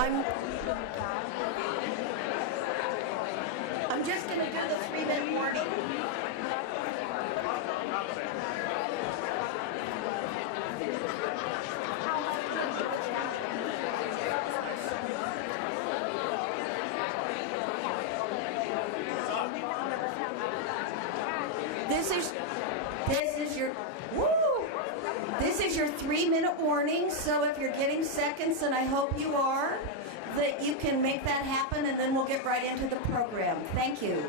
I'm just going to do the 3-minute warning. This is your 3-minute warning. So if you're getting seconds, and I hope you are, that you can make that happen, and then we'll get right into the program. Thank you.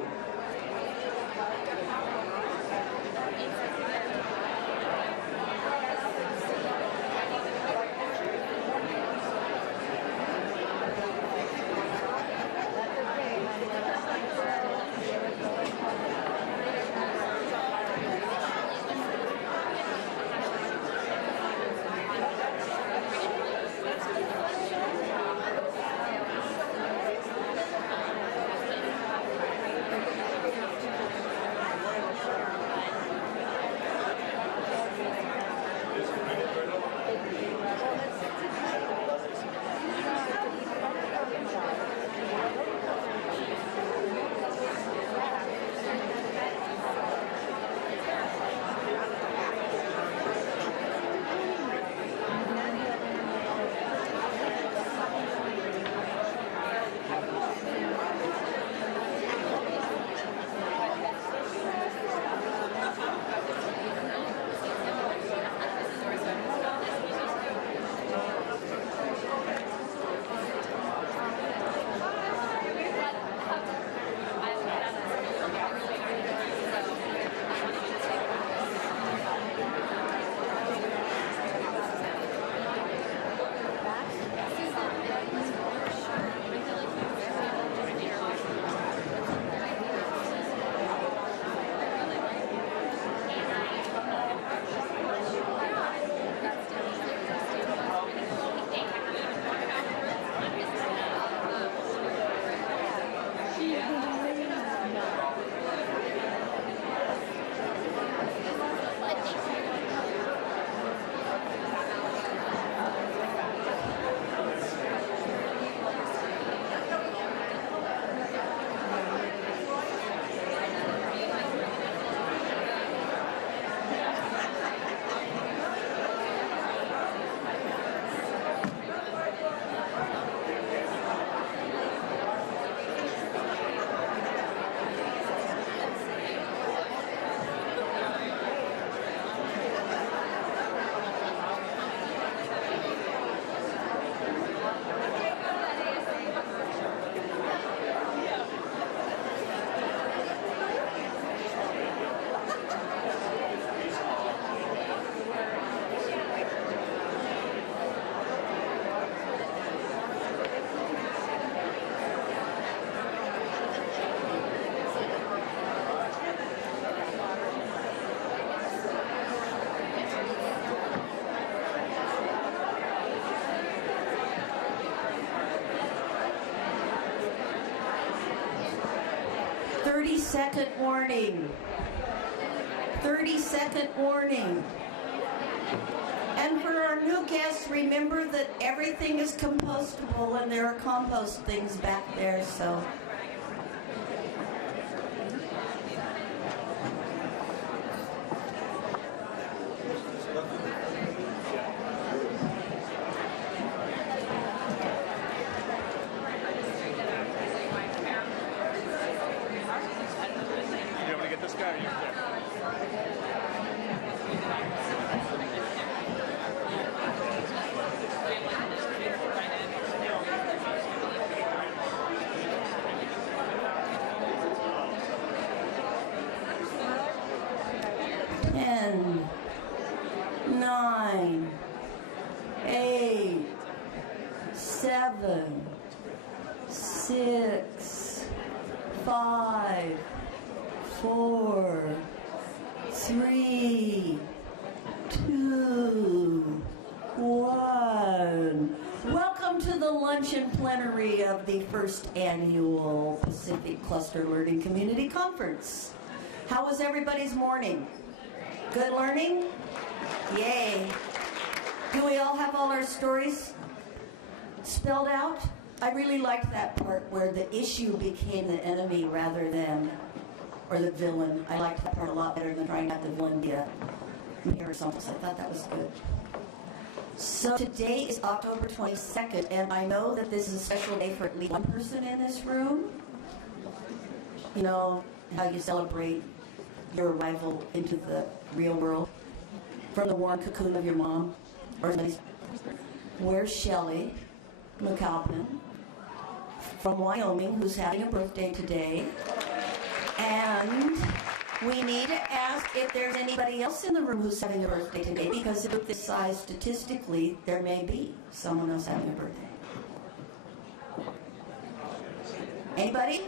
Second warning. 30-second warning. And for our new guests, remember that everything is compostable and there are compost things back there, so. Ten, 9, 8, 7, 6, 5, 4, 3, 2, 1. Welcome to the luncheon plenary of the first annual Pacific Cluster Learning Community Conference. How was everybody's morning? Good learning? Yay. Do we all have all our stories spelled out? I really liked that part where the issue became the enemy rather than, or the villain. I liked that part a lot better than trying to have the villain be a mayor or something. So I thought that was good. So today is October 22nd, and I know that this is a special day for at least one person in this room. You know how you celebrate your arrival into the real world from the warm cocoon of your mom or somebody's. Where's Shelley McAlpin from Wyoming, who's having a birthday today? And we need to ask if there's anybody else in the room who's having a birthday today, because if this size, statistically, there may be someone else having a birthday. Anybody?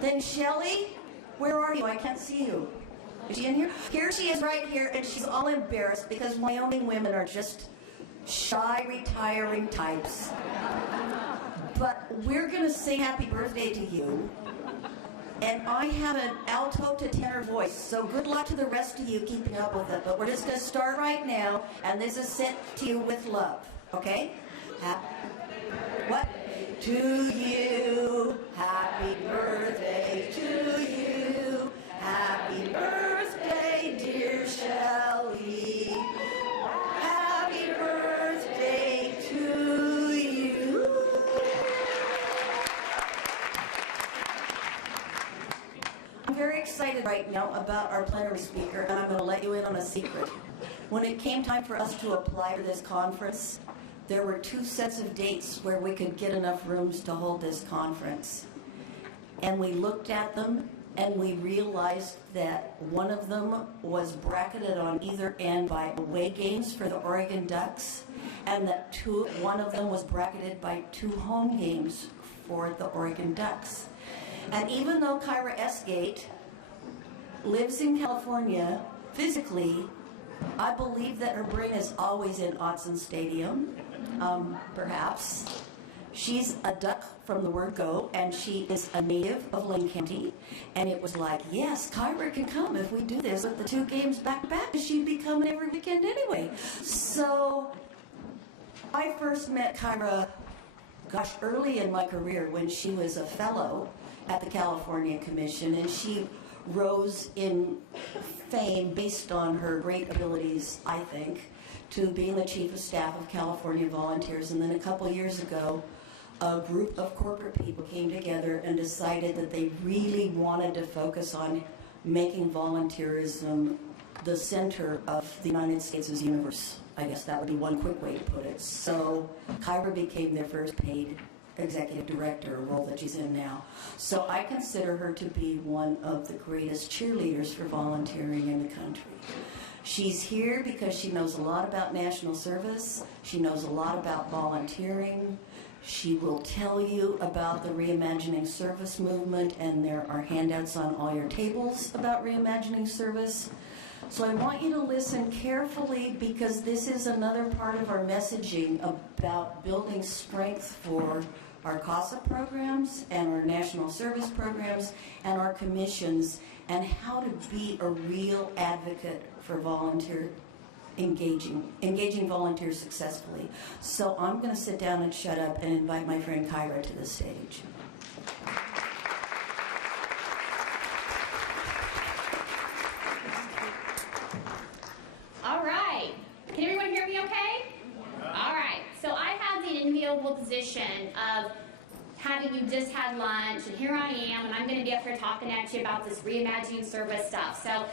Then Shelley, where are you? I can't see you. Is she in here? Here she is right here, and she's all embarrassed because Wyoming women are just shy, retiring types. But we're going to sing happy birthday to you. And I have an alto to tenor voice, so good luck to the rest of you keeping up with it. But we're just going to start right now, and this is sent to you with love, okay? What? To you, happy birthday to you, happy birthday, dear Shelley. Happy birthday to you. I'm very excited right now about our plenary speaker, and I'm going to let you in on a secret. When it came time for us to apply for this conference, there were 2 sets of dates where we could get enough rooms to hold this conference. And we looked at them, and we realized that one of them was bracketed on either end by away games for the Oregon Ducks, and that one of them was bracketed by 2 home games for the Oregon Ducks. And even though Kaira Esgate lives in California physically, I believe that her brain is always in Autzen Stadium, perhaps. She's a duck from the word go, and she is a native of Lane County. And it was like, yes, Kaira can come if we do this with the 2 games back to back, and she'd be coming every weekend anyway. So I first met Kaira, gosh, early in my career when she was a fellow at the California Commission, and she rose in fame based on her great abilities, I think, to being the Chief of Staff of California Volunteers. And then a couple years ago, a group of corporate people came together and decided that they really wanted to focus on making volunteerism the center of the United States' universe. I guess that would be one quick way to put it. So Kaira became their first paid executive director, a role that she's in now. So I consider her to be one of the greatest cheerleaders for volunteering in the country. She's here because she knows a lot about national service. She knows a lot about volunteering. She will tell you about the Reimagining Service movement, and there are handouts on all your tables about Reimagining Service. So I want you to listen carefully, because this is another part of our messaging about building strength for our CASA programs and our national service programs and our commissions, and how to be a real advocate for engaging volunteers successfully. So I'm going to sit down and shut up and invite my friend Kaira to the stage. All right. Can everyone hear me okay? All right. So I have the enviable position of having you just had lunch, and here I am, and I'm going to be up here talking at you about this reimagining service stuff. So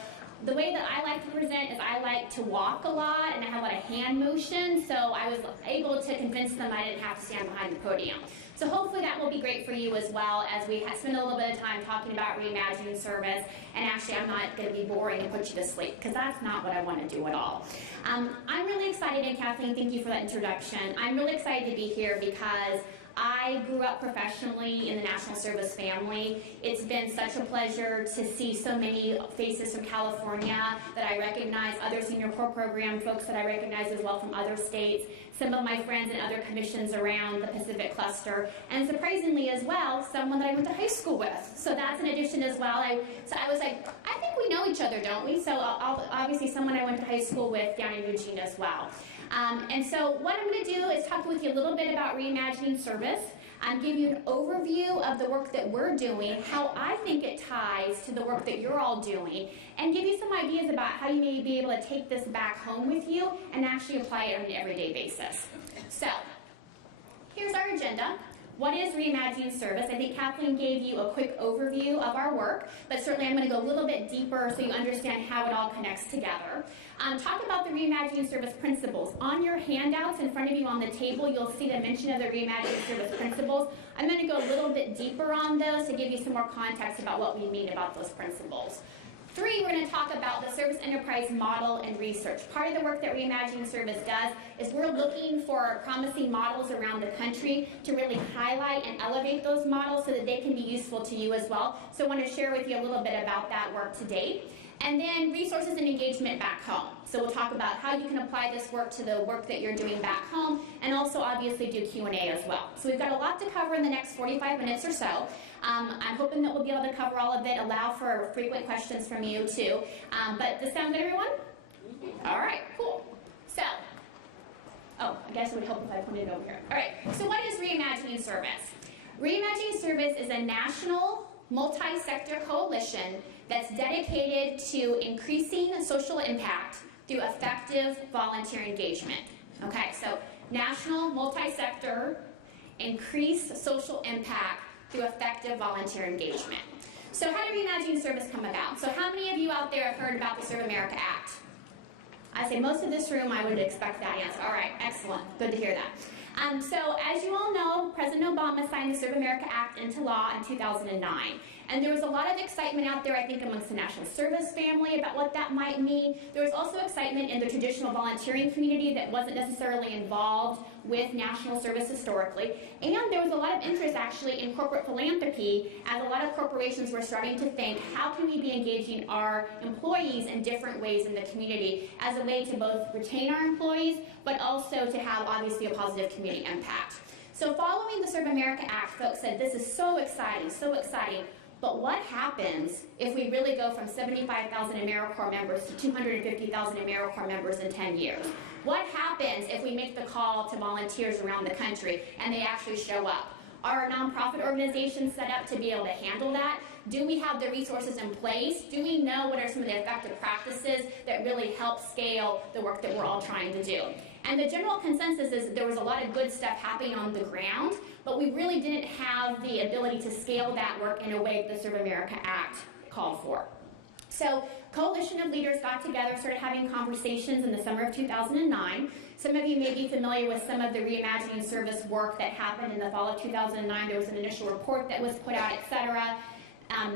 the way that I like to present is I like to walk a lot, and I have a lot of hand motion, so I was able to convince them I didn't have to stand behind the podium. So hopefully that will be great for you as well, as we spend a little bit of time talking about reimagining service. And actually, I'm not going to be boring and put you to sleep, because that's not what I want to do at all. I'm really excited, and Kathleen, thank you for that introduction. I'm really excited to be here because I grew up professionally in the National Service family. It's been such a pleasure to see so many faces from California that I recognize, other senior corps program folks that I recognize as well from other states, some of my friends in other commissions around the Pacific Cluster, and surprisingly as well, someone that I went to high school with. So that's an addition as well. So I was like, I think we know each other, don't we? So obviously someone I went to high school with down in Eugene as well. And so what I'm going to do is talk with you a little bit about Reimagining Service, give you an overview of the work that we're doing, how I think it ties to the work that you're all doing, and give you some ideas about how you may be able to take this back home with you and actually apply it on an everyday basis. So, here's our agenda. What is Reimagining Service? I think Kathleen gave you a quick overview of our work, but certainly I'm going to go a little bit deeper so you understand how it all connects together. Talk about the Reimagining Service principles. On your handouts in front of you on the table, you'll see the mention of the Reimagining Service principles. I'm going to go a little bit deeper on those to give you some more context about what we mean about those principles. 3, we're going to talk about the service enterprise model and research. Part of the work that Reimagining Service does is we're looking for promising models around the country to really highlight and elevate those models so that they can be useful to you as well. So I want to share with you a little bit about that work to date. And then resources and engagement back home. So we'll talk about how you can apply this work to the work that you're doing back home, and also obviously do Q&A as well. So we've got a lot to cover in the next 45 minutes or so. I'm hoping that we'll be able to cover all of it, allow for frequent questions from you too. But does that sound good, everyone? All right, cool. So, I guess it would help if I pointed it over here. All right, so what is Reimagining Service? Reimagining Service is a national multi-sector coalition that's dedicated to increasing social impact through effective volunteer engagement. Okay, so national, multi-sector, increase social impact through effective volunteer engagement. So how did Reimagining Service come about? So how many of you out there have heard about the Serve America Act? I say most of this room, I would expect that answer. All right, excellent, good to hear that. So as you all know, President Obama signed the Serve America Act into law in 2009. And there was a lot of excitement out there, I think, amongst the national service family about what that might mean. There was also excitement in the traditional volunteering community that wasn't necessarily involved with national service historically. And there was a lot of interest, actually, in corporate philanthropy, as a lot of corporations were starting to think, how can we be engaging our employees in different ways in the community as a way to both retain our employees, but also to have, obviously, a positive community impact. So following the Serve America Act, folks said, this is so exciting, so exciting. But what happens if we really go from 75,000 AmeriCorps members to 250,000 AmeriCorps members in 10 years? What happens if we make the call to volunteers around the country and they actually show up? Are our nonprofit organizations set up to be able to handle that? Do we have the resources in place? Do we know what are some of the effective practices that really help scale the work that we're all trying to do? And the general consensus is that there was a lot of good stuff happening on the ground, but we really didn't have the ability to scale that work in a way that the Serve America Act called for. So coalition of leaders got together, started having conversations in the summer of 2009. Some of you may be familiar with some of the Reimagining Service work that happened in the fall of 2009. There was an initial report that was put out, etc.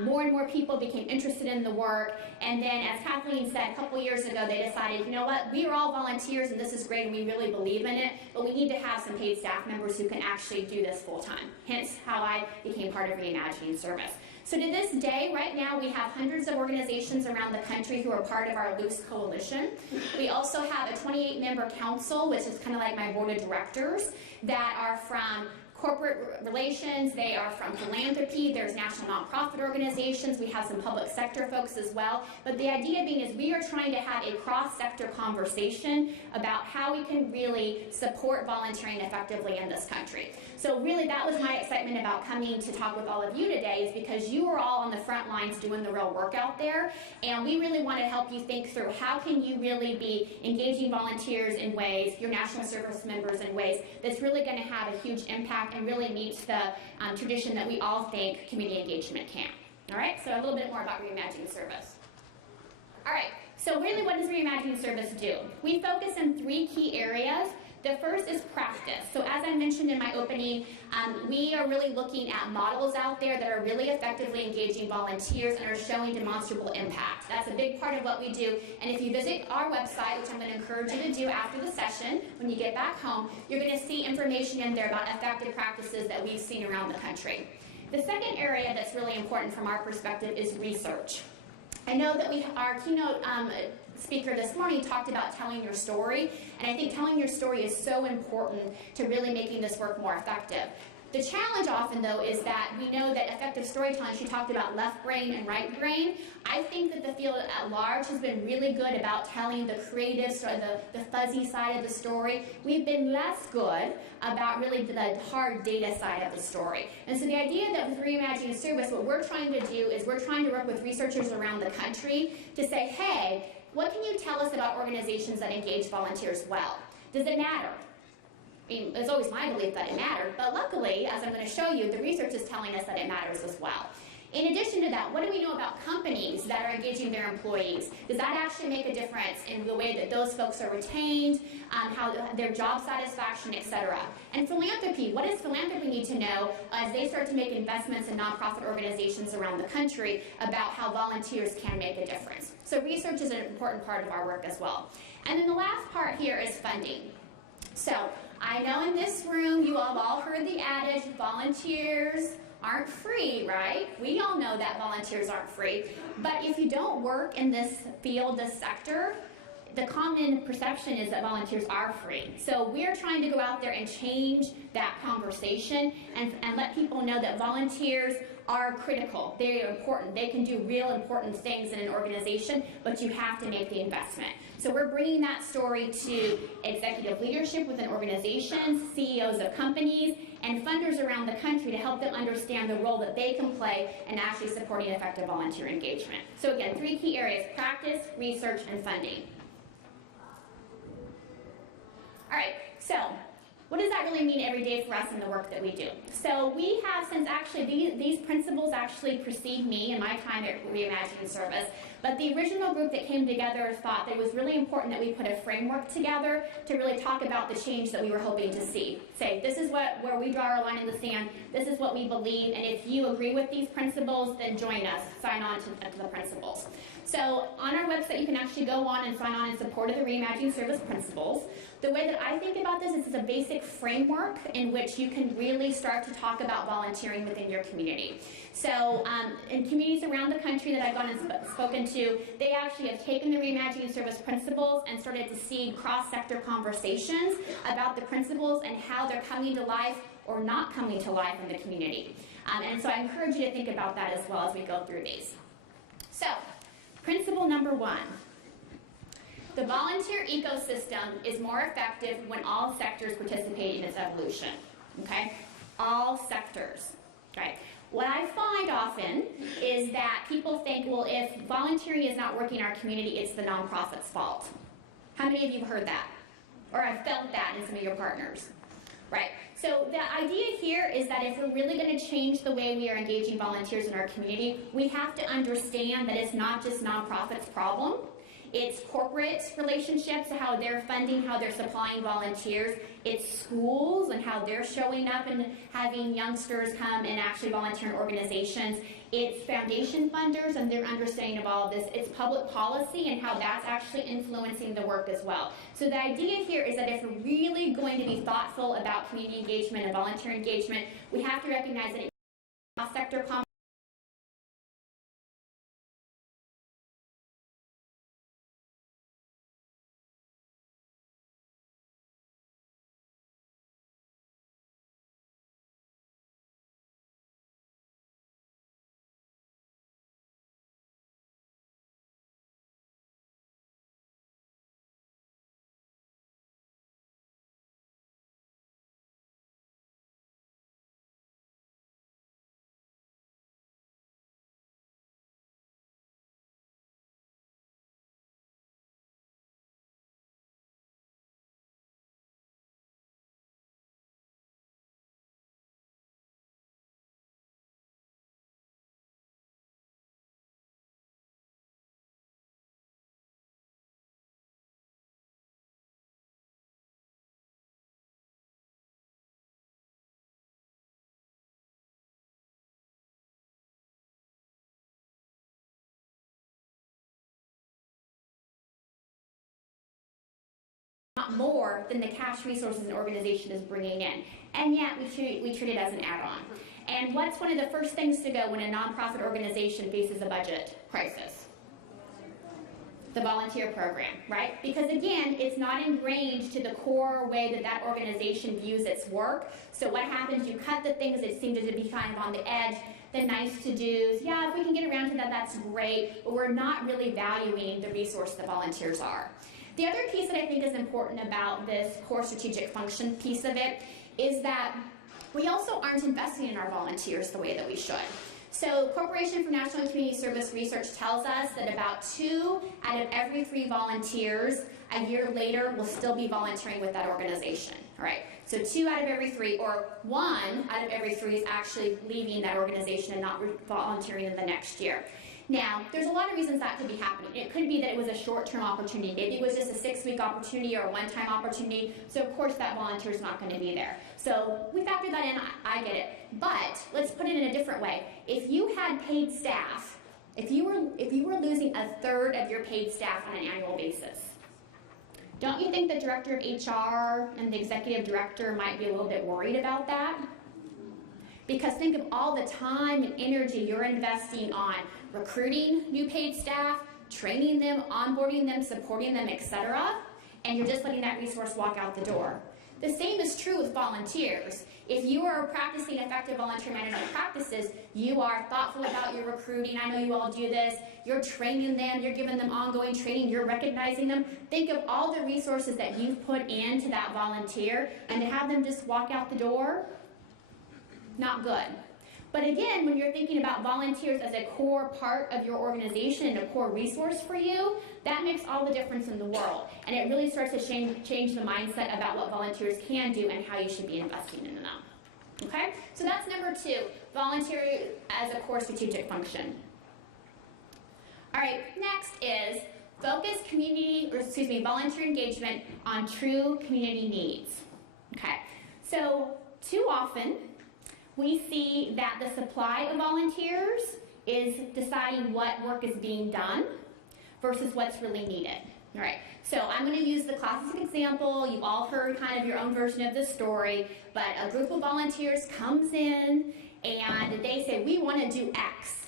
More and more people became interested in the work, and then, as Kathleen said, a couple years ago, they decided, you know what, we are all volunteers, and this is great, and we really believe in it, but we need to have some paid staff members who can actually do this full-time. Hence how I became part of Reimagining Service. So to this day, right now, we have hundreds of organizations around the country who are part of our loose coalition. We also have a 28-member council, which is kind of like my board of directors, that are from corporate relations, they are from philanthropy, there's national nonprofit organizations, we have some public sector folks as well. But the idea being is we are trying to have a cross-sector conversation about how we can really support volunteering effectively in this country. So really that was my excitement about coming to talk with all of you today, is because you are all on the front lines doing the real work out there, and we really want to help you think through how can you really be engaging volunteers in ways, your national service members in ways that's really going to have a huge impact and really meets the tradition that we all think community engagement can. All right, so a little bit more about Reimagining Service. All right, so really what does Reimagining Service do? We focus in 3 key areas. The first is practice. So as I mentioned in my opening, we are really looking at models out there that are really effectively engaging volunteers and are showing demonstrable impact. That's a big part of what we do. And if you visit our website, which I'm going to encourage you to do after the session, when you get back home, you're going to see information in there about effective practices that we've seen around the country. The second area that's really important from our perspective is research. I know that our keynote speaker this morning talked about telling your story, and I think telling your story is so important to really making this work more effective. The challenge often, though, is that we know that effective storytelling, she talked about left brain and right brain. I think that the field at large has been really good about telling the creative, sort of the fuzzy side of the story. We've been less good about really the hard data side of the story. And so the idea that with Reimagining Service, what we're trying to do is we're trying to work with researchers around the country to say, hey, what can you tell us about organizations that engage volunteers well? Does it matter? I mean, it's always my belief that it mattered, but luckily, as I'm going to show you, the research is telling us that it matters as well. In addition to that, what do we know about companies that are engaging their employees? Does that actually make a difference in the way that those folks are retained, how their job satisfaction, et cetera? And philanthropy, what does philanthropy need to know as they start to make investments in nonprofit organizations around the country about how volunteers can make a difference? So research is an important part of our work as well. And then the last part here is funding. So I know in this room you have all heard the adage, volunteers aren't free, right? We all know that volunteers aren't free. But if you don't work in this field, this sector, the common perception is that volunteers are free. So we're trying to go out there and change that conversation and let people know that volunteers are critical. They are important. They can do real important things in an organization, but you have to make the investment. So we're bringing that story to executive leadership within organizations, CEOs of companies, and funders around the country to help them understand the role that they can play in actually supporting effective volunteer engagement. So again, 3 key areas: practice, research, and funding. All right, so what does that really mean every day for us in the work that we do? So we have, since actually these principles actually precede me in my time at Reimagining Service, but the original group that came together thought that it was really important that we put a framework together to really talk about the change that we were hoping to see. Say, this is where we draw our line in the sand, this is what we believe, and if you agree with these principles, then join us, sign on to the principles. So on our website, you can actually go on and sign on in support of the Reimagining Service principles. The way that I think about this is it's a basic framework in which you can really start to talk about volunteering within your community. So in communities around the country that I've gone and spoken to, they actually have taken the Reimagining Service principles and started to see cross-sector conversations about the principles and how they're coming to life or not coming to life in the community. And so I encourage you to think about that as well as we go through these. So, principle number 1. The volunteer ecosystem is more effective when all sectors participate in its evolution, okay? All sectors, right? What I find often is that people think, well, if volunteering is not working in our community, it's the nonprofit's fault. How many of you have heard that? Or have felt that in some of your partners? Right. So the idea here is that if we're really going to change the way we are engaging volunteers in our community, we have to understand that it's not just nonprofits' problem. It's corporate relationships, how they're funding, how they're supplying volunteers. It's schools and how they're showing up and having youngsters come and actually volunteer in organizations. It's foundation funders and their understanding of all of this. It's public policy and how that's actually influencing the work as well. So the idea here is that if we're really going to be thoughtful about community engagement and volunteer engagement, we have to recognize that it's cross-sector competition. More than the cash resources an organization is bringing in, and yet we treat it as an add-on. And what's one of the first things to go when a nonprofit organization faces a budget crisis? the volunteer program, right? Because again, it's not ingrained to the core way that that organization views its work. So what happens, you cut the things that seem to be kind of on the edge, the nice to-dos. Yeah, if we can get around to that, that's great, but we're not really valuing the resource that volunteers are. The other piece that I think is important about this core strategic function piece of it is that we also aren't investing in our volunteers the way that we should. So Corporation for National and Community Service research tells us that about 2 out of every 3 volunteers a year later will still be volunteering with that organization. All right. So 2 out of every 3, or 1 out of every 3 is actually leaving that organization and not volunteering in the next year. Now, there's a lot of reasons that could be happening. It could be that it was a short-term opportunity. Maybe it was just a 6-week opportunity or a one-time opportunity. So of course that volunteer is not going to be there. So we factor that in, I get it. But let's put it in a different way. If you had paid staff, if you were losing 1/3 of your paid staff on an annual basis, don't you think the director of HR and the executive director might be a little bit worried about that? Because think of all the time and energy you're investing on recruiting new paid staff, training them, onboarding them, supporting them, etc., and you're just letting that resource walk out the door. The same is true with volunteers. If you are practicing effective volunteer management practices, you are thoughtful about your recruiting. I know you all do this. You're training them. You're giving them ongoing training. You're recognizing them. Think of all the resources that you've put into that volunteer, and to have them just walk out the door, not good. But again, when you're thinking about volunteers as a core part of your organization and a core resource for you, that makes all the difference in the world. And it really starts to change the mindset about what volunteers can do and how you should be investing in them. Okay? So that's number 2, volunteer as a core strategic function. All right, next is focus volunteer engagement on true community needs. Okay, so too often, we see that the supply of volunteers is deciding what work is being done versus what's really needed. All right, so I'm going to use the classic example. You've all heard kind of your own version of the story, but a group of volunteers comes in and they say, we want to do X.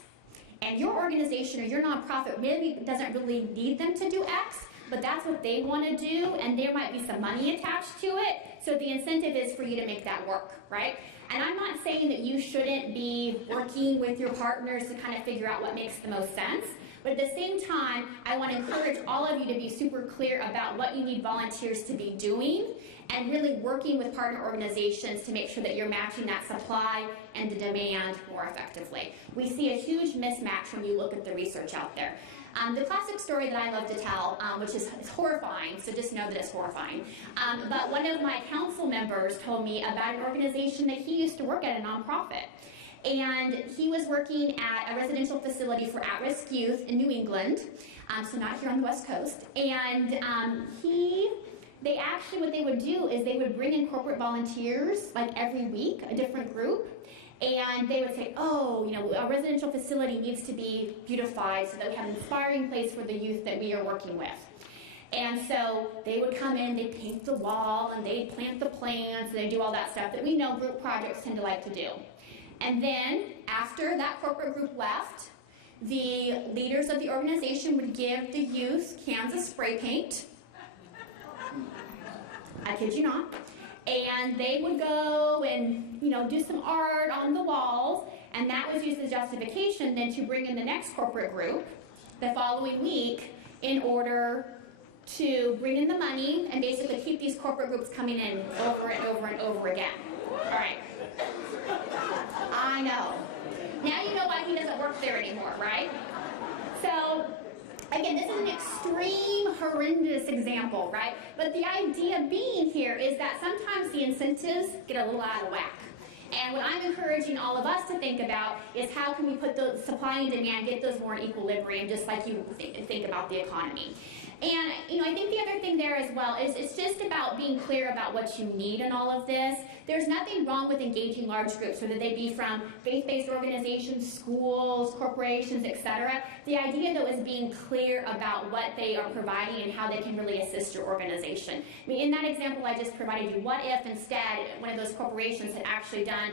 And your organization or your nonprofit maybe doesn't really need them to do X, but that's what they want to do, and there might be some money attached to it, so the incentive is for you to make that work, right? And I'm not saying that you shouldn't be working with your partners to kind of figure out what makes the most sense, but at the same time, I want to encourage all of you to be super clear about what you need volunteers to be doing and really working with partner organizations to make sure that you're matching that supply and the demand more effectively. We see a huge mismatch when you look at the research out there. The classic story that I love to tell, which is horrifying, so just know that it's horrifying, but one of my council members told me about an organization that he used to work at, a nonprofit. And he was working at a residential facility for at-risk youth in New England, so not here on the West Coast. And they actually, what they would do is they would bring in corporate volunteers, like every week, a different group, and they would say, oh, you know, a residential facility needs to be beautified so that we have an inspiring place for the youth that we are working with. And so they would come in, they'd paint the wall, and they'd plant the plants, and they'd do all that stuff that we know group projects tend to like to do. And then, after that corporate group left, the leaders of the organization would give the youth cans of spray paint. I kid you not. And they would go and, you know, do some art on the walls, and that was used as justification then to bring in the next corporate group the following week in order to bring in the money and basically keep these corporate groups coming in over and over and over again. All right. I know. Now you know why he doesn't work there anymore, right? So, again, this is an extreme, horrendous example, right? But the idea being here is that sometimes the incentives get a little out of whack. And what I'm encouraging all of us to think about is how can we put the supply and demand, get those more in equilibrium, just like you think about the economy. And I think the other thing there as well is it's just about being clear about what you need in all of this. There's nothing wrong with engaging large groups, whether they be from faith-based organizations, schools, corporations, etc. The idea, though, is being clear about what they are providing and how they can really assist your organization. I mean, in that example I just provided you, what if instead one of those corporations had actually done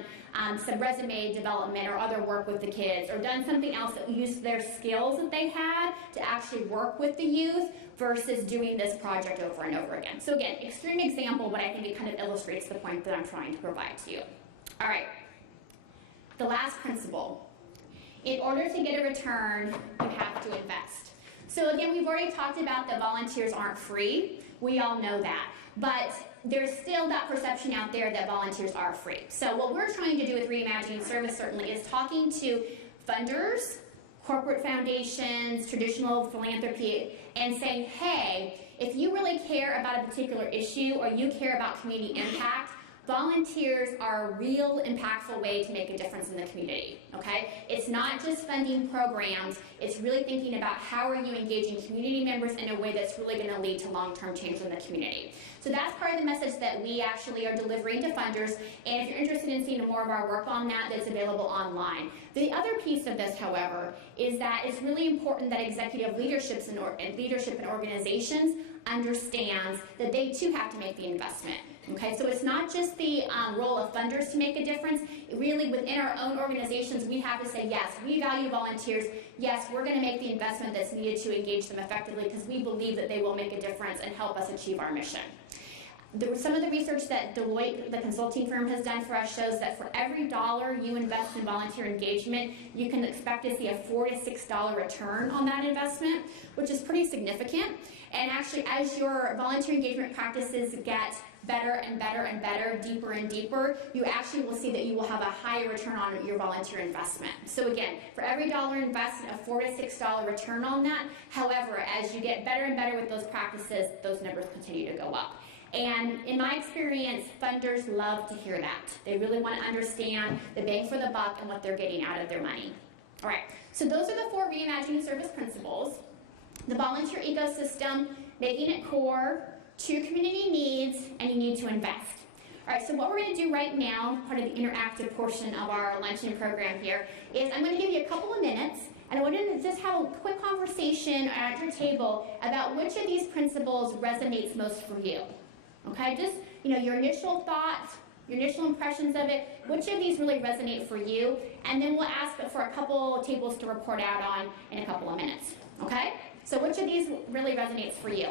some resume development or other work with the kids, or done something else that used their skills that they had to actually work with the youth versus doing this project over and over again. So again, extreme example, but I think it kind of illustrates the point that I'm trying to provide to you. All right, the last principle. In order to get a return, you have to invest. So again, we've already talked about that volunteers aren't free. We all know that. But there's still that perception out there that volunteers are free. So what we're trying to do with Reimagining Service certainly is talking to funders, corporate foundations, traditional philanthropy, and saying, hey, if you really care about a particular issue or you care about community impact, volunteers are a real impactful way to make a difference in the community, okay? It's not just funding programs, it's really thinking about how are you engaging community members in a way that's really gonna lead to long-term change in the community. So that's part of the message that we actually are delivering to funders, and if you're interested in seeing more of our work on that, that's available online. The other piece of this, however, is that it's really important that executive leadership in organizations understands that they too have to make the investment. Okay, so it's not just the role of funders to make a difference. Really, within our own organizations, we have to say, yes, we value volunteers. Yes, we're going to make the investment that's needed to engage them effectively because we believe that they will make a difference and help us achieve our mission. Some of the research that Deloitte, the consulting firm, has done for us shows that for every dollar you invest in volunteer engagement, you can expect to see a $4 to $6 return on that investment, which is pretty significant. And actually, as your volunteer engagement practices get better and better and better, deeper and deeper, you actually will see that you will have a higher return on your volunteer investment. So again, for every dollar invested, a $4 to $6 return on that. However, as you get better and better with those practices, those numbers continue to go up. And in my experience, funders love to hear that. They really want to understand the bang for the buck and what they're getting out of their money. All right, so those are the 4 Reimagining Service principles. The volunteer ecosystem, making it core, to your community needs, and you need to invest. All right, so what we're going to do right now, part of the interactive portion of our luncheon program here, is I'm going to give you a couple of minutes, and I want to just have a quick conversation at your table about which of these principles resonates most for you. Okay, just your initial thoughts, your initial impressions of it, which of these really resonate for you, and then we'll ask for a couple tables to report out on in a couple of minutes. Okay, so which of these really resonates for you?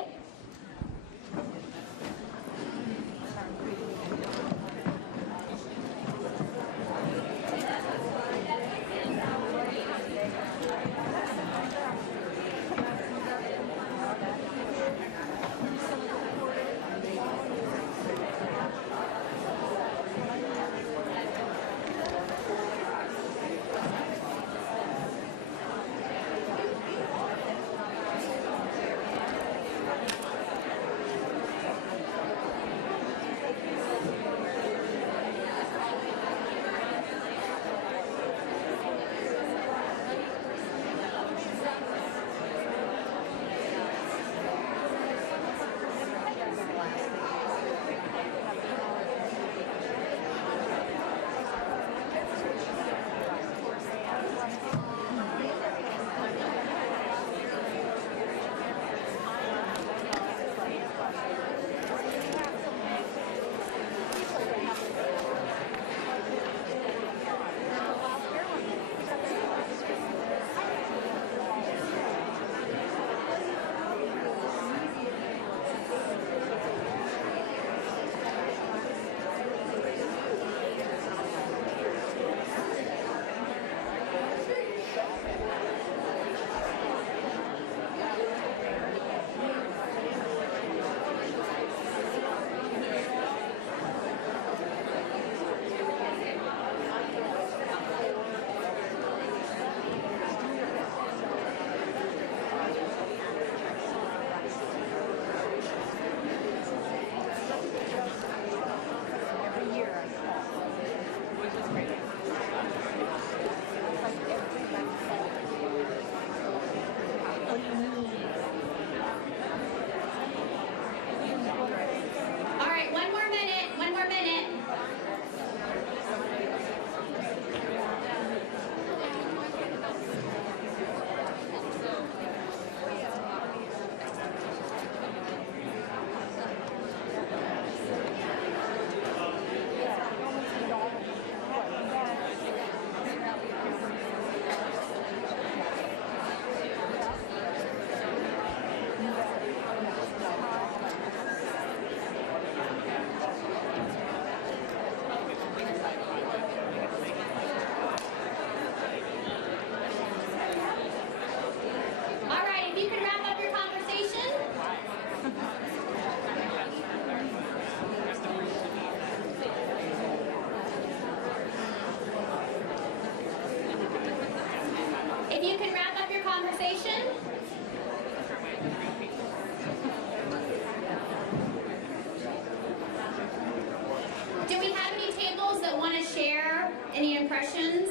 impressions?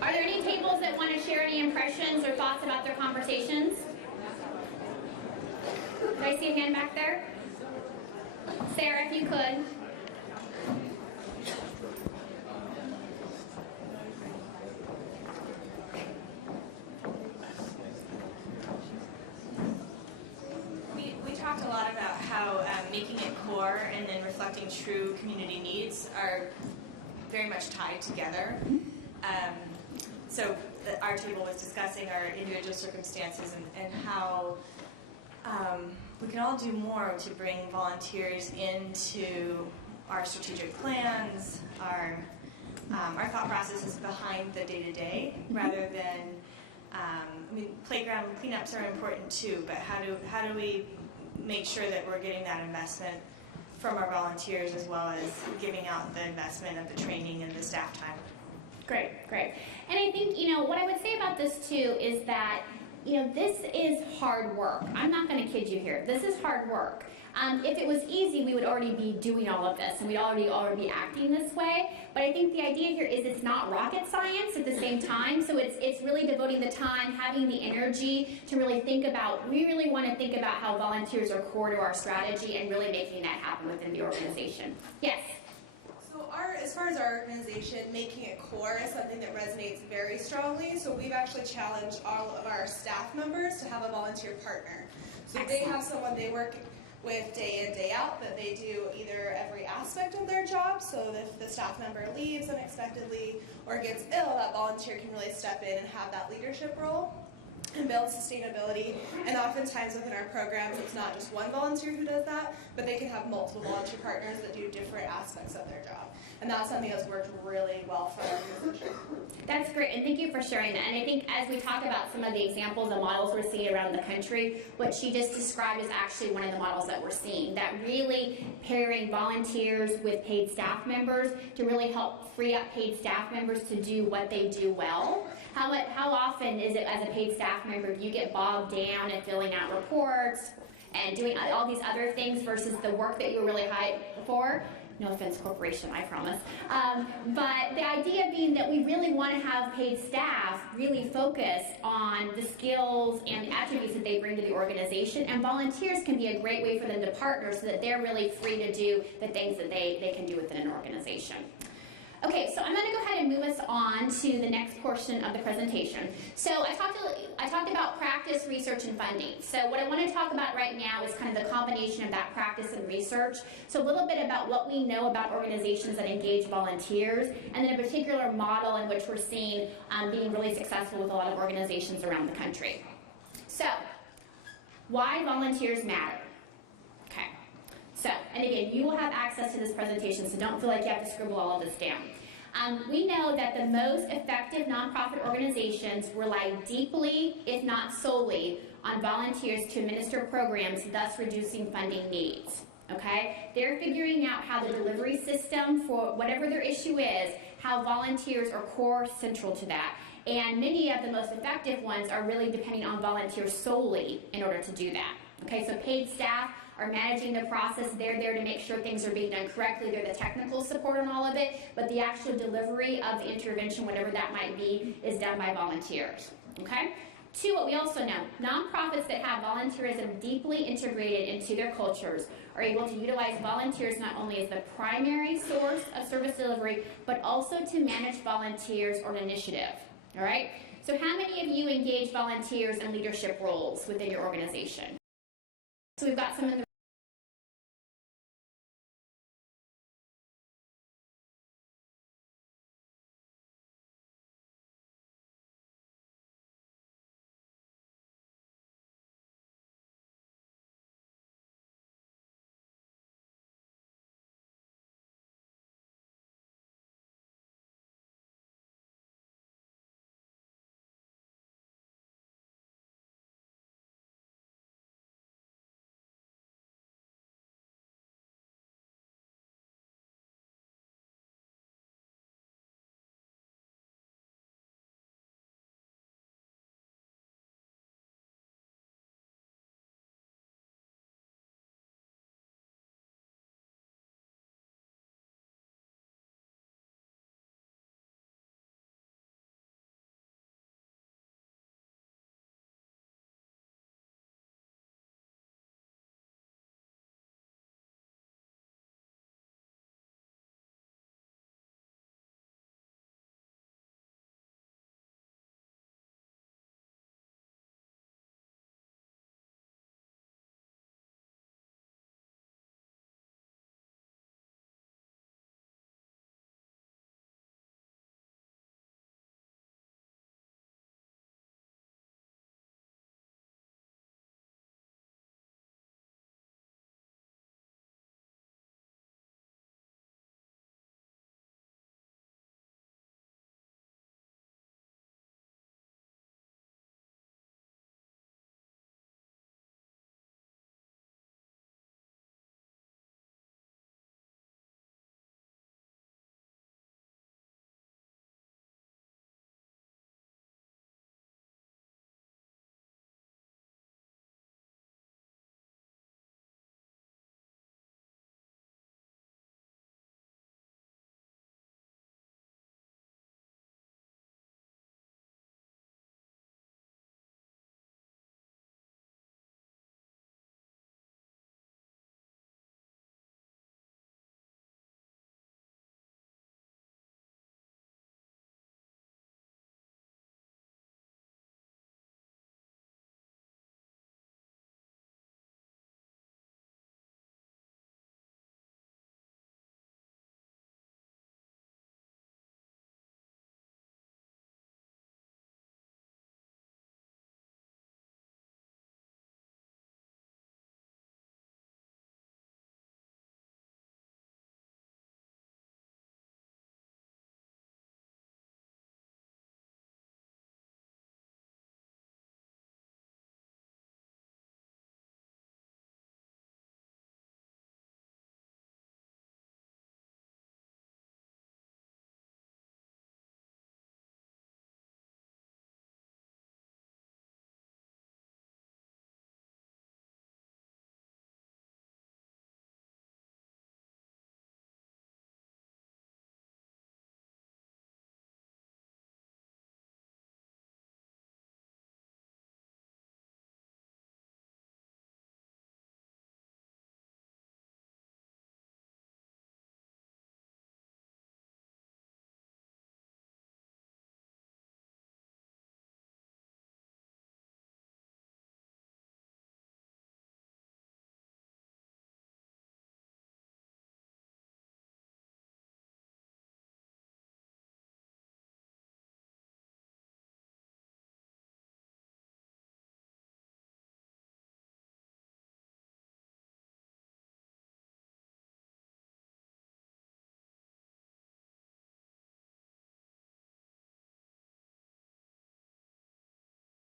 Are there any tables that want to share any impressions or thoughts about their conversations? Did I see a hand back there? Sarah, if you could. We talked a lot about how making it core and then reflecting true community needs are very much tied together. So our table was discussing our individual circumstances and how we can all do more to bring volunteers into our strategic plans, our thought processes behind the day-to-day, rather than, playground cleanups are important too, but how do we make sure that we're getting that investment from our volunteers as well as giving out the investment of the training and the staff time? Great. And I think, what I would say about this too is that, this is hard work. I'm not going to kid you here. This is hard work. If it was easy, we would already be doing all of this, and we'd already be acting this way. But I think the idea here is it's not rocket science at the same time. So it's really devoting the time, having the energy to really think about. We really want to think about how volunteers are core to our strategy and really making that happen within the organization. Yes. As far as our organization, making it core is something that resonates very strongly. So we've actually challenged all of our staff members to have a volunteer partner. So they have someone they work with day in, day out, that they do either every aspect of their job. So if the staff member leaves unexpectedly or gets ill, that volunteer can really step in and have that leadership role and build sustainability. And oftentimes within our programs, it's not just one volunteer who does that, but they can have multiple volunteer partners that do different aspects of their job. And that's something that's worked really well for our organization. That's great, and thank you for sharing that. And I think as we talk about some of the examples and models we're seeing around the country, what she just described is actually one of the models that we're seeing, that really pairing volunteers with paid staff members to really help free up paid staff members to do what they do well. How often is it, as a paid staff member, you get bogged down in filling out reports and doing all these other things versus the work that you were really hired for? No offense, corporation, I promise. But the idea being that we really want to have paid staff really focus on the skills and the attributes that they bring to the organization, and volunteers can be a great way for them to partner so that they're really free to do the things that they can do within an organization. Okay, so I'm going to go ahead and move us on to the next portion of the presentation. So I talked about practice, research, and funding. So what I want to talk about right now is kind of the combination of that practice and research. So a little bit about what we know about organizations that engage volunteers, and then a particular model in which we're seeing being really successful with a lot of organizations around the country. So, why volunteers matter? So, and again, you will have access to this presentation, so don't feel like you have to scribble all of this down. We know that the most effective nonprofit organizations rely deeply, if not solely, on volunteers to administer programs, thus reducing funding needs. Okay? They're figuring out how the delivery system for whatever their issue is, how volunteers are core central to that. And many of the most effective ones are really depending on volunteers solely in order to do that. Okay, so paid staff are managing the process. They're there to make sure things are being done correctly. They're the technical support on all of it, but the actual delivery of the intervention, whatever that might be, is done by volunteers. Okay? Two, what we also know, nonprofits that have volunteerism deeply integrated into their cultures are able to utilize volunteers not only as the primary source of service delivery, but also to manage volunteers on initiative. All right? So how many of you engage volunteers in leadership roles within your organization? So we've got some in the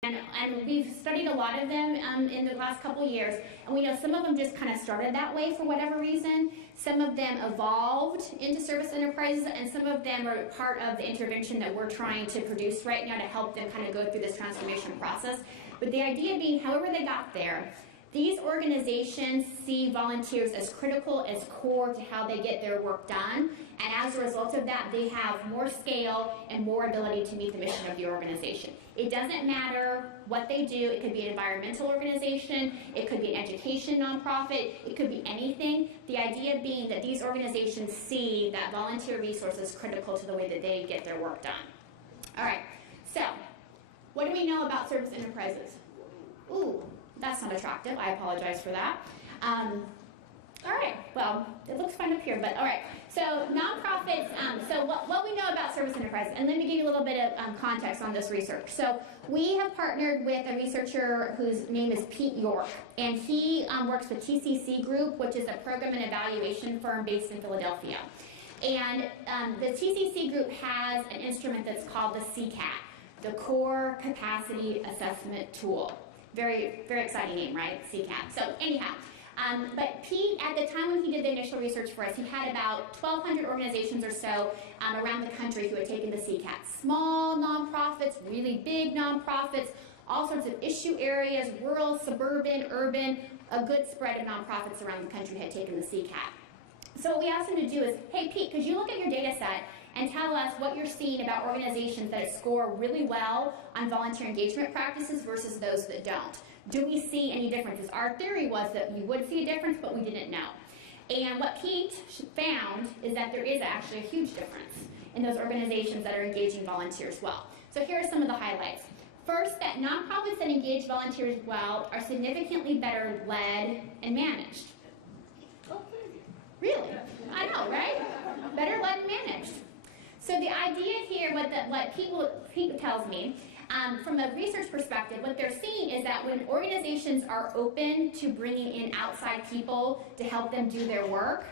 And we've studied a lot of them in the last couple years, and we know some of them just kind of started that way for whatever reason. Some of them evolved into service enterprises, and some of them are part of the intervention that we're trying to produce right now to help them kind of go through this transformation process. But the idea being, however they got there, these organizations see volunteers as critical, as core to how they get their work done, and as a result of that, they have more scale and more ability to meet the mission of the organization. It doesn't matter what they do. It could be an environmental organization, it could be an education nonprofit, it could be anything. The idea being that these organizations see that volunteer resource is critical to the way that they get their work done. All right, so what do we know about service enterprises? Ooh, that's not attractive. I apologize for that. All right, well, it looks fun up here, but all right. So nonprofits, so what we know about service enterprises, and let me give you a little bit of context on this research. So we have partnered with a researcher whose name is Pete York, and he works with TCC Group, which is a program and evaluation firm based in Philadelphia. And the TCC Group has an instrument that's called the CCAT, the Core Capacity Assessment Tool. Very, very exciting name, right? CCAT. So anyhow, but Pete, at the time when he did the initial research for us, he had about 1,200 organizations or so around the country who had taken the CCAT. Small nonprofits, really big nonprofits, all sorts of issue areas, rural, suburban, urban, a good spread of nonprofits around the country had taken the CCAT. So what we asked him to do is, hey Pete, could you look at your data set and tell us what you're seeing about organizations that score really well on volunteer engagement practices versus those that don't? Do we see any differences? Our theory was that we would see a difference, but we didn't know. And what Pete found is that there is actually a huge difference in those organizations that are engaging volunteers well. So here are some of the highlights. First, that nonprofits that engage volunteers well are significantly better led and managed. Really? I know, right? Better led and managed. So the idea here, what Pete tells me, from a research perspective, what they're seeing is that when organizations are open to bringing in outside people to help them do their work,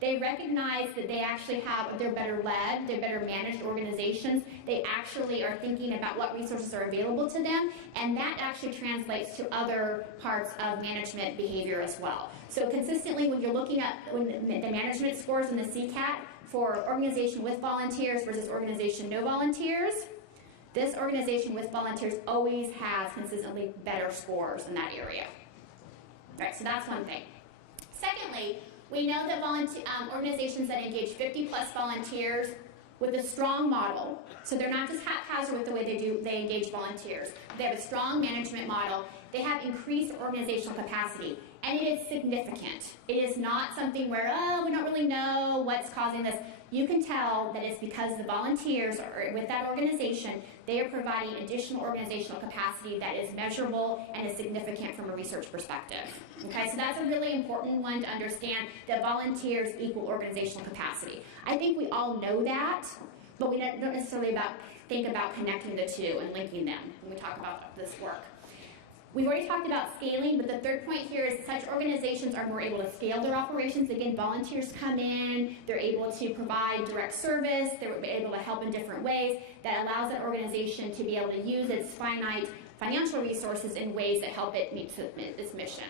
they recognize that they're better led, they're better managed organizations. They actually are thinking about what resources are available to them, and that actually translates to other parts of management behavior as well. So consistently, when you're looking at the management scores in the CCAT for organization with volunteers versus organization no volunteers, this organization with volunteers always has consistently better scores in that area. All right, so that's one thing. Secondly, we know that organizations that engage 50 plus volunteers with a strong model, so they're not just haphazard with the way they engage volunteers. They have a strong management model. They have increased organizational capacity, and it is significant. It is not something where, we don't really know what's causing this. You can tell that it's because the volunteers are with that organization, they are providing additional organizational capacity that is measurable and is significant from a research perspective. Okay, so that's a really important one to understand, that volunteers equal organizational capacity. I think we all know that, but we don't necessarily think about connecting the two and linking them when we talk about this work. We've already talked about scaling, but the third point here is such organizations are more able to scale their operations. Again, volunteers come in, they're able to provide direct service, they're able to help in different ways. That allows that organization to be able to use its finite financial resources in ways that help it meet its mission.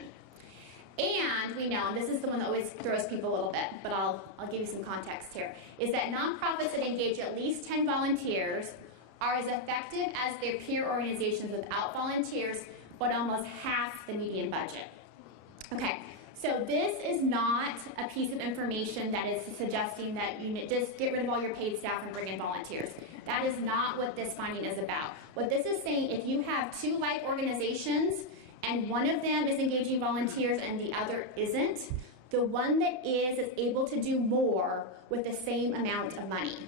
And we know, and this is the one that always throws people a little bit, but I'll give you some context here, is that nonprofits that engage at least 10 volunteers are as effective as their peer organizations without volunteers, but almost half the median budget. Okay, so this is not a piece of information that is suggesting that you just get rid of all your paid staff and bring in volunteers. That is not what this finding is about. What this is saying, if you have two like organizations and one of them is engaging volunteers and the other isn't, the one that is able to do more with the same amount of money.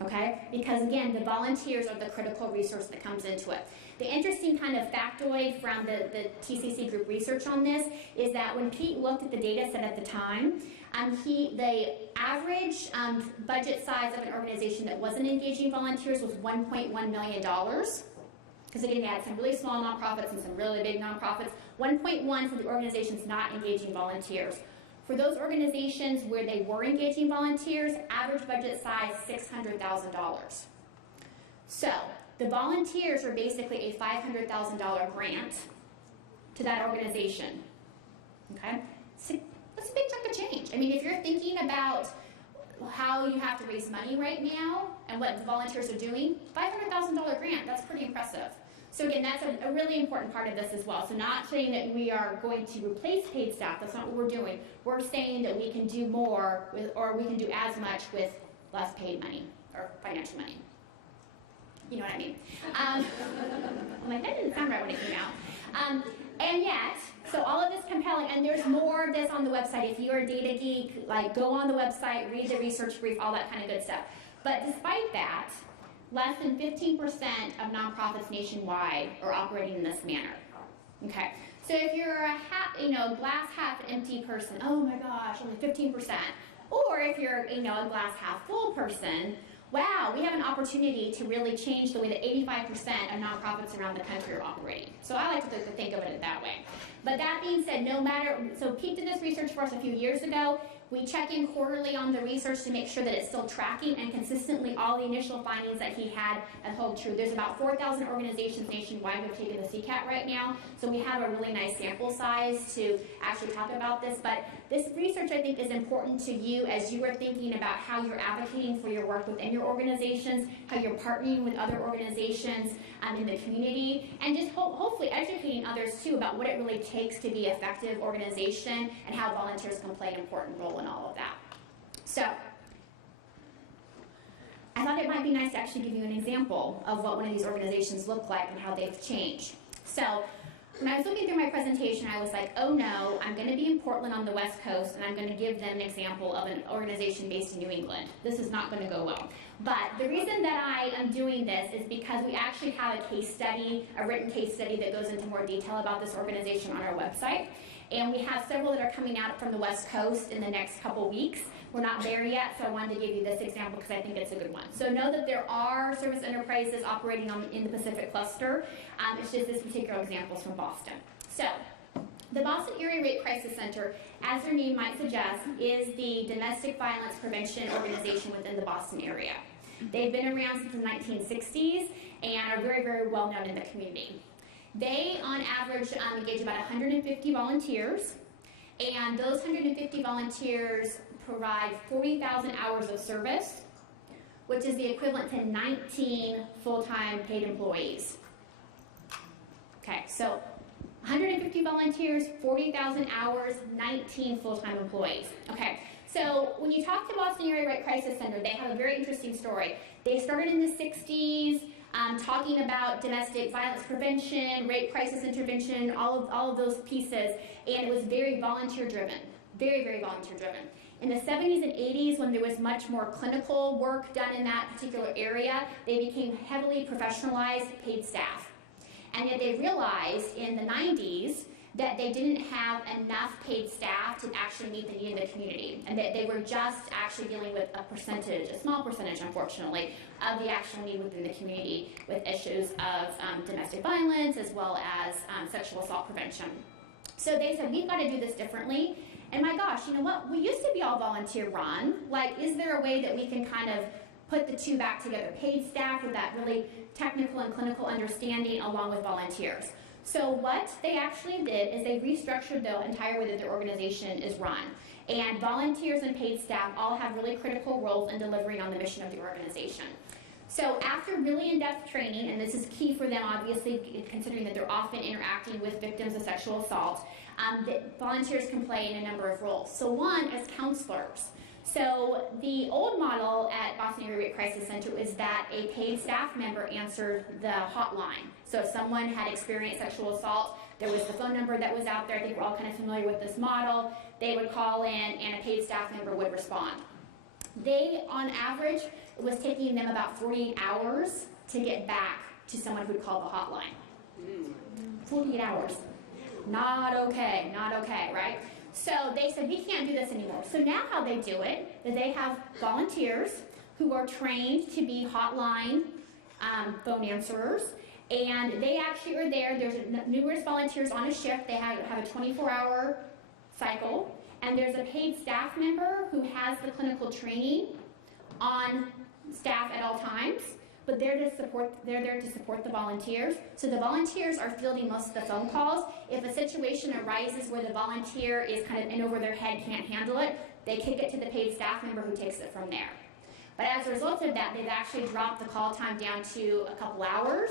Okay? Because again, the volunteers are the critical resource that comes into it. The interesting kind of factoid from the TCC group research on this is that when Pete looked at the data set at the time, the average budget size of an organization that wasn't engaging volunteers was $1.1 million. Because again, they had some really small nonprofits and some really big nonprofits. 1.1 for the organizations not engaging volunteers. For those organizations where they were engaging volunteers, average budget size $600,000. So the volunteers are basically a $500,000 grant to that organization. Okay? So that's a big chunk of change. I mean, if you're thinking about how you have to raise money right now and what the volunteers are doing, $500,000 grant, that's pretty impressive. So again, that's a really important part of this as well. So not saying that we are going to replace paid staff, that's not what we're doing. We're saying that we can do more with, or we can do as much with less paid money or financial money. You know what I mean? I'm like, that didn't sound right when it came out. And yet, so all of this compelling, and there's more of this on the website. If you're a data geek, like go on the website, read the research brief, all that kind of good stuff. But despite that, less than 15% of nonprofits nationwide are operating in this manner. Okay, so if you're a glass half empty person, oh my gosh, only 15%. Or if you're a glass half full person, wow, we have an opportunity to really change the way that 85% of nonprofits around the country are operating. So I like to think of it that way. But that being said, so Pete did this research for us a few years ago. We check in quarterly on the research to make sure that it's still tracking, and consistently all the initial findings that he had hold true. There's about 4,000 organizations nationwide who have taken the CCAT right now, so we have a really nice sample size to actually talk about this. But this research, I think, is important to you as you are thinking about how you're advocating for your work within your organizations, how you're partnering with other organizations in the community, and just hopefully educating others too about what it really takes to be an effective organization and how volunteers can play an important role in all of that. So I thought it might be nice to actually give you an example of what one of these organizations look like and how they've changed. So when I was looking through my presentation, I was like, oh no, I'm going to be in Portland on the West Coast, and I'm going to give them an example of an organization based in New England. This is not going to go well. But the reason that I am doing this is because we actually have a case study, a written case study that goes into more detail about this organization on our website. And we have several that are coming out from the West Coast in the next couple weeks. We're not there yet, so I wanted to give you this example because I think it's a good one. So know that there are service enterprises operating in the Pacific cluster. It's just this particular example is from Boston. So the Boston Area Rape Crisis Center, as their name might suggest, is the domestic violence prevention organization within the Boston area. They've been around since the 1960s and are very, very well known in the community. They, on average, engage about 150 volunteers, and those 150 volunteers provide 40,000 hours of service, which is the equivalent to 19 full-time paid employees. Okay, so 150 volunteers, 40,000 hours, 19 full-time employees. Okay, so when you talk to Boston Area Rape Crisis Center, they have a very interesting story. They started in the 60s, talking about domestic violence prevention, rape crisis intervention, all of those pieces, and it was very volunteer-driven, very, very volunteer-driven. In the 70s and 80s, when there was much more clinical work done in that particular area, they became heavily professionalized paid staff. And yet they realized in the 90s that they didn't have enough paid staff to actually meet the need of the community, and that they were just actually dealing with a small percentage, unfortunately, of the actual need within the community with issues of domestic violence as well as sexual assault prevention. So they said, we've got to do this differently. And my gosh, you know what? We used to be all volunteer run. Like, is there a way that we can kind of put the two back together? Paid staff with that really technical and clinical understanding along with volunteers. So what they actually did is they restructured the entire way that their organization is run. And volunteers and paid staff all have really critical roles in delivering on the mission of the organization. So after really in-depth training, and this is key for them obviously considering that they're often interacting with victims of sexual assault, volunteers can play in a number of roles. So one, as counselors. So the old model at Boston Area Rape Crisis Center is that a paid staff member answered the hotline. So if someone had experienced sexual assault, there was the phone number that was out there. I think we're all kind of familiar with this model. They would call in and a paid staff member would respond. They, on average, it was taking them about 48 hours to get back to someone who'd called the hotline. 48 hours. Not okay, right? So they said, we can't do this anymore. So now how they do it is they have volunteers who are trained to be hotline phone answerers, and they actually are there. There's numerous volunteers on a shift. They have a 24-hour cycle, and there's a paid staff member who has the clinical training on staff at all times, but they're there to support the volunteers. So the volunteers are fielding most of the phone calls. If a situation arises where the volunteer is kind of in over their head, can't handle it, they kick it to the paid staff member who takes it from there. But as a result of that, they've actually dropped the call time down to a couple hours.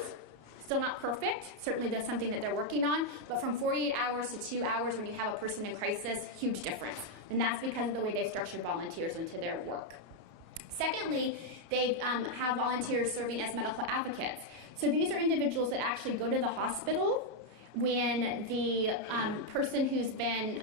Still not perfect. Certainly that's something that they're working on. But from 48 hours to 2 hours when you have a person in crisis, huge difference. And that's because of the way they structured volunteers into their work. Secondly, they have volunteers serving as medical advocates. So these are individuals that actually go to the hospital when the person who's been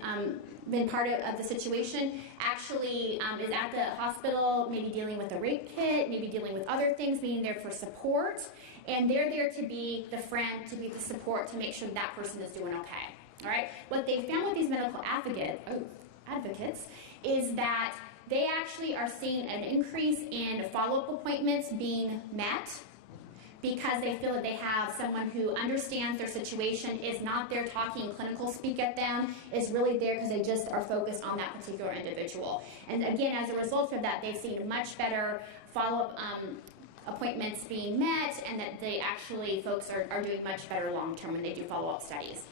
part of the situation actually is at the hospital, maybe dealing with a rape kit, maybe dealing with other things, being there for support. And they're there to be the friend, to be the support, to make sure that person is doing okay. All right? What they found with these medical advocates is that they actually are seeing an increase in follow-up appointments being met because they feel that they have someone who understands their situation, is not there talking clinical speak at them, is really there because they just are focused on that particular individual. And again, as a result of that, they've seen much better follow-up appointments being met, and that they actually, folks are doing much better long-term when they do follow-up studies.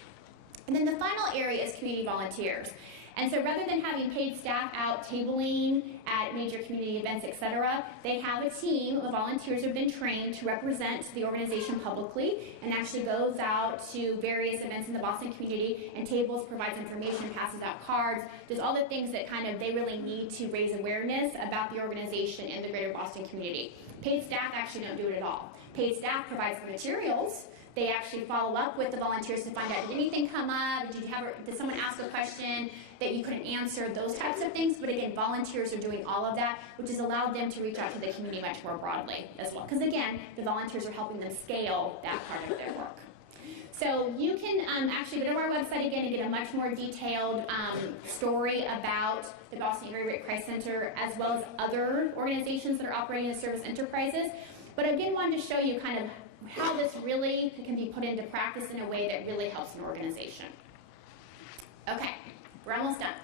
And then the final area is community volunteers. And so rather than having paid staff out tabling at major community events, etc., they have a team of volunteers who have been trained to represent the organization publicly and actually goes out to various events in the Boston community and tables, provides information, passes out cards, does all the things that kind of they really need to raise awareness about the organization in the greater Boston community. Paid staff actually don't do it at all. Paid staff provides the materials. They actually follow up with the volunteers to find out, did anything come up? Did someone ask a question that you couldn't answer? Those types of things. But again, volunteers are doing all of that, which has allowed them to reach out to the community much more broadly as well. Because again, the volunteers are helping them scale that part of their work. So you can actually go to our website again and get a much more detailed story about the Boston Area Rape Crisis Center, as well as other organizations that are operating as service enterprises. But again, wanted to show you kind of how this really can be put into practice in a way that really helps an organization. Okay, we're almost done.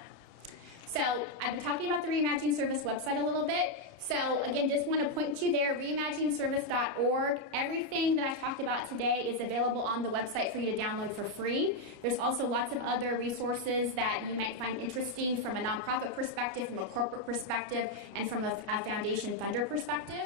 So I've been talking about the Reimagining Service website a little bit. So again, just want to point you there, reimaginingservice.org. Everything that I talked about today is available on the website for you to download for free. There's also lots of other resources that you might find interesting from a nonprofit perspective, from a corporate perspective, and from a foundation funder perspective.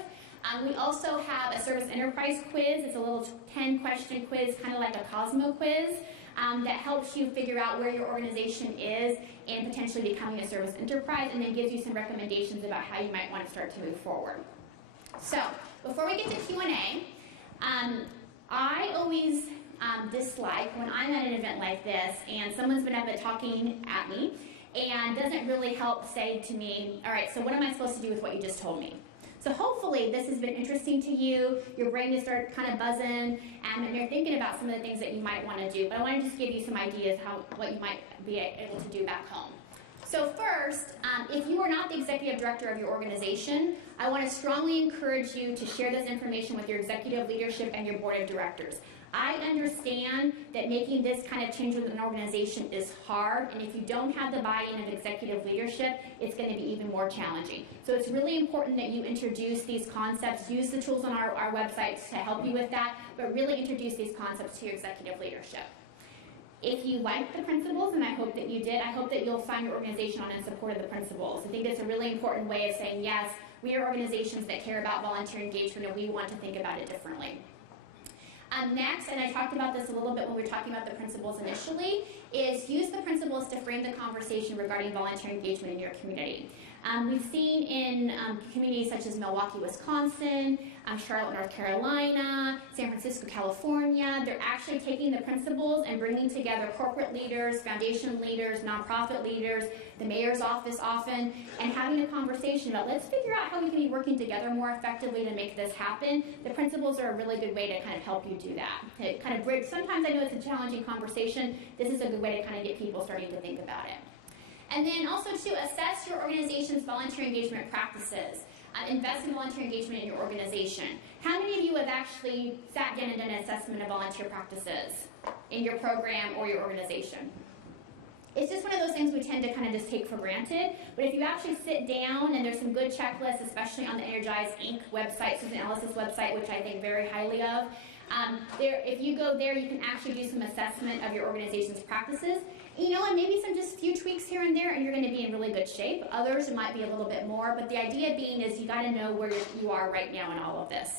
We also have a service enterprise quiz. It's a little 10-question quiz, kind of like a Cosmo quiz, that helps you figure out where your organization is in potentially becoming a service enterprise, and then gives you some recommendations about how you might want to start to move forward. So before we get to Q&A, I always dislike when I'm at an event like this and someone's been up and talking at me and doesn't really help say to me, all right, so what am I supposed to do with what you just told me? So hopefully this has been interesting to you, your brain has started kind of buzzing, and you're thinking about some of the things that you might want to do. But I want to just give you some ideas what you might be able to do back home. So first, if you are not the executive director of your organization, I want to strongly encourage you to share this information with your executive leadership and your board of directors. I understand that making this kind of change within an organization is hard, and if you don't have the buy-in of executive leadership, it's going to be even more challenging. So it's really important that you introduce these concepts, use the tools on our websites to help you with that, but really introduce these concepts to your executive leadership. If you like the principles, and I hope that you did, I hope that you'll find your organization on in support of the principles. I think it's a really important way of saying, yes, we are organizations that care about volunteer engagement, and we want to think about it differently. Next, and I talked about this a little bit when we were talking about the principles initially, is use the principles to frame the conversation regarding volunteer engagement in your community. We've seen in communities such as Milwaukee, Wisconsin, Charlotte, North Carolina, San Francisco, California, they're actually taking the principles and bringing together corporate leaders, foundation leaders, nonprofit leaders, the mayor's office often, and having a conversation about let's figure out how we can be working together more effectively to make this happen. The principles are a really good way to kind of help you do that. To kind of bridge, sometimes I know it's a challenging conversation, this is a good way to kind of get people starting to think about it. And then also to assess your organization's volunteer engagement practices. Invest in volunteer engagement in your organization. How many of you have actually sat down and done an assessment of volunteer practices in your program or your organization? It's just one of those things we tend to kind of just take for granted. But if you actually sit down, and there's some good checklists, especially on the Energize Inc. website, Susan Ellis's website, which I think very highly of. If you go there, you can actually do some assessment of your organization's practices. And maybe some just few tweaks here and there, and you're going to be in really good shape. Others, it might be a little bit more, but the idea being is you got to know where you are right now in all of this.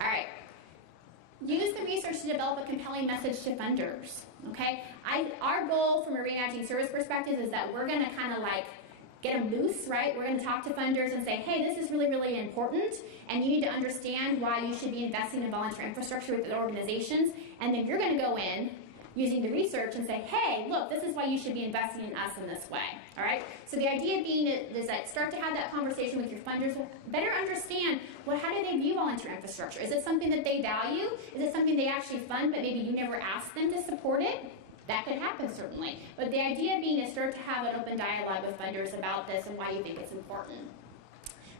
All right. Use the research to develop a compelling message to funders. Okay. Our goal from a Reimagining Service perspective is that we're going to kind of like get them loose, right? We're going to talk to funders and say, hey, this is really, really important, and you need to understand why you should be investing in volunteer infrastructure with the organizations, and then you're going to go in using the research and say, hey, look, this is why you should be investing in us in this way, all right? So the idea being is that start to have that conversation with your funders, better understand, well, how do they view volunteer infrastructure? Is it something that they value? Is it something they actually fund, but maybe you never asked them to support it? That could happen, certainly. But the idea being is start to have an open dialogue with funders about this and why you think it's important.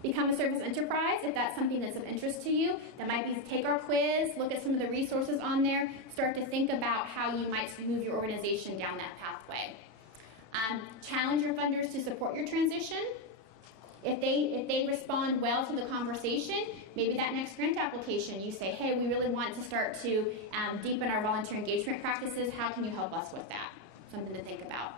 Become a service enterprise, if that's something that's of interest to you. That might be take our quiz, look at some of the resources on there, start to think about how you might move your organization down that pathway. Challenge your funders to support your transition. If they respond well to the conversation, maybe that next grant application, you say, hey, we really want to start to deepen our volunteer engagement practices. How can you help us with that? Something to think about.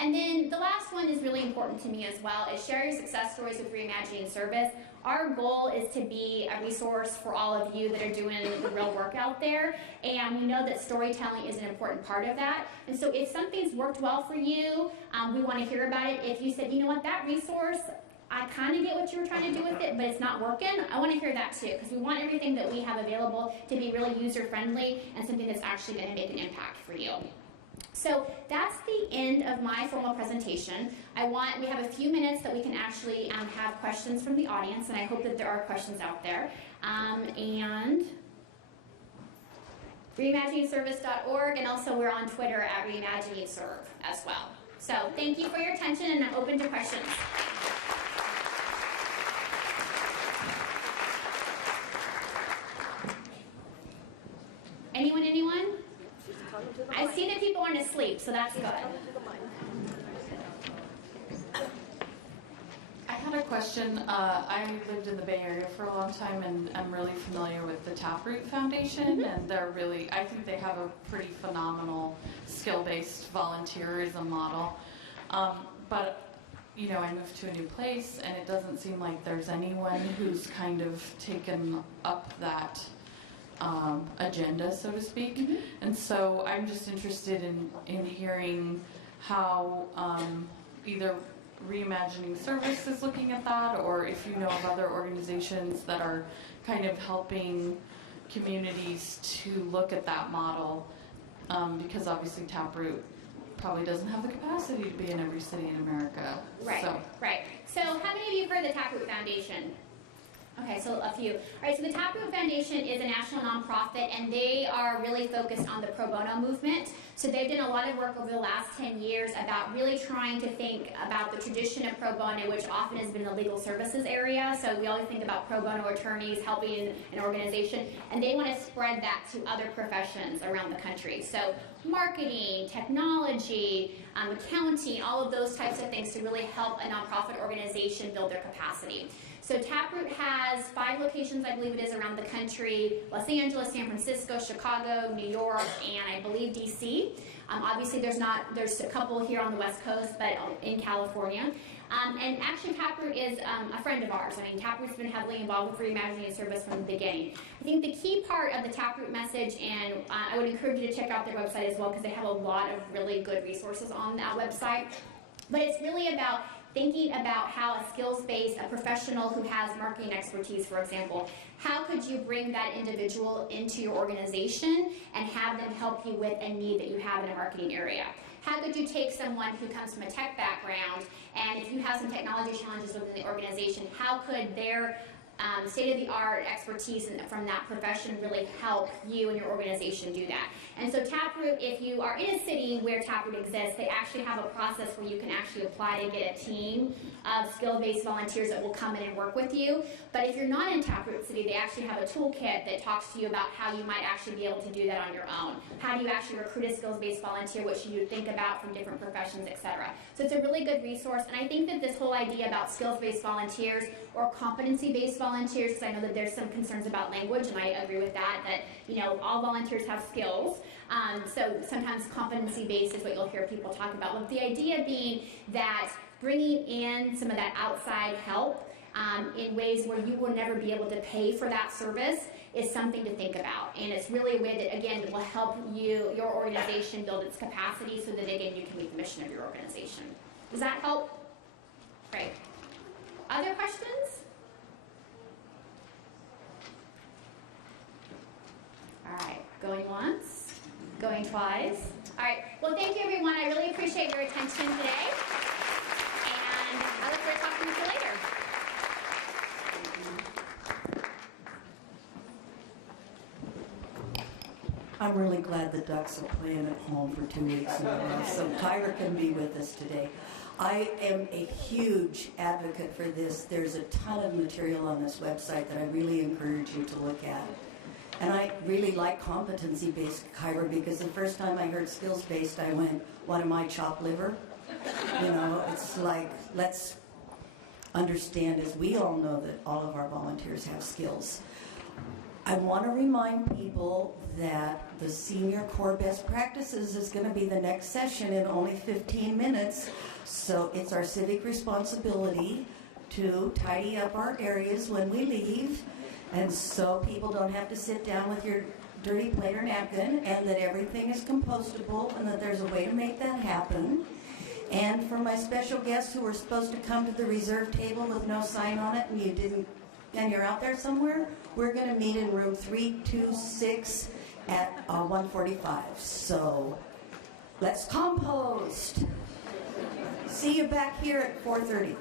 And then the last one is really important to me as well, is share your success stories with Reimagining Service. Our goal is to be a resource for all of you that are doing the real work out there, and we know that storytelling is an important part of that. And so if something's worked well for you, we want to hear about it. If you said, you know what, that resource, I kind of get what you were trying to do with it, but it's not working, I want to hear that too, because we want everything that we have available to be really user-friendly and something that's actually going to make an impact for you. So that's the end of my formal presentation. We have a few minutes that we can actually have questions from the audience, and I hope that there are questions out there. And reimaginingservice.org, and also we're on Twitter at reimaginingserve as well. So thank you for your attention, and I'm open to questions. Anyone? I see that people aren't asleep, so that's good. I had a question. I lived in the Bay Area for a long time, and I'm really familiar with the Taproot Foundation, and I think they have a pretty phenomenal skill-based volunteerism model. But I moved to a new place, and it doesn't seem like there's anyone who's kind of taken up that agenda, so to speak. Mm-hmm. And so I'm just interested in hearing how either Reimagining Service is looking at that, or if you know of other organizations that are kind of helping communities to look at that model, because obviously Taproot probably doesn't have the capacity to be in every city in America. Right. So how many of you have heard of the Taproot Foundation? Okay, so a few. All right, so the Taproot Foundation is a national nonprofit, and they are really focused on the pro bono movement. So they've done a lot of work over the last 10 years about really trying to think about the tradition of pro bono, which often has been the legal services area. So we always think about pro bono attorneys helping an organization, and they want to spread that to other professions around the country. So marketing, technology, accounting, all of those types of things to really help a nonprofit organization build their capacity. So Taproot has 5 locations, I believe it is, around the country: Los Angeles, San Francisco, Chicago, New York, and I believe DC. Obviously there's a couple here on the West Coast, but in California. And actually Taproot is a friend of ours. I mean, Taproot's been heavily involved with Reimagining Service from the beginning. I think the key part of the Taproot message, and I would encourage you to check out their website as well, because they have a lot of really good resources on that website, but it's really about thinking about how a skills-based, a professional who has marketing expertise, for example, how could you bring that individual into your organization and have them help you with a need that you have in a marketing area? How could you take someone who comes from a tech background, and if you have some technology challenges within the organization, how could their state-of-the-art expertise from that profession really help you and your organization do that. And so Taproot, if you are in a city where Taproot exists, they actually have a process where you can actually apply to get a team of skill-based volunteers that will come in and work with you. But if you're not in Taproot City, they actually have a toolkit that talks to you about how you might actually be able to do that on your own. How do you actually recruit a skills-based volunteer, what should you think about from different professions, etc. So it's a really good resource, and I think that this whole idea about skills-based volunteers or competency-based volunteers, because I know that there's some concerns about language, and I agree with that, all volunteers have skills. So sometimes competency-based is what you'll hear people talk about. But the idea being that bringing in some of that outside help in ways where you will never be able to pay for that service is something to think about. And it's really a way that, again, will help your organization build its capacity so that, again, you can meet the mission of your organization. Does that help? Great. Other questions? All right, going once, going twice. All right, well, thank you, everyone. I really appreciate your attention today. And I look forward to talking with you later. I'm really glad the Ducks are playing at home for 2 weeks now, so Kaira can be with us today. I am a huge advocate for this. There's a ton of material on this website that I really encourage you to look at. And I really like competency-based Kaira because the first time I heard skills-based, I went, what am I, chopped liver? It's like, let's understand, as we all know, that all of our volunteers have skills. I want to remind people that the Senior Core Best Practices is going to be the next session in only 15 minutes. So it's our civic responsibility to tidy up our areas when we leave. And so people don't have to sit down with your dirty plate or napkin, and that everything is compostable, and that there's a way to make that happen. And for my special guests who were supposed to come to the reserve table with no sign on it and you didn't, and you're out there somewhere, we're going to meet in room 326 at 1:45. So let's compost. See you back here at 4:30.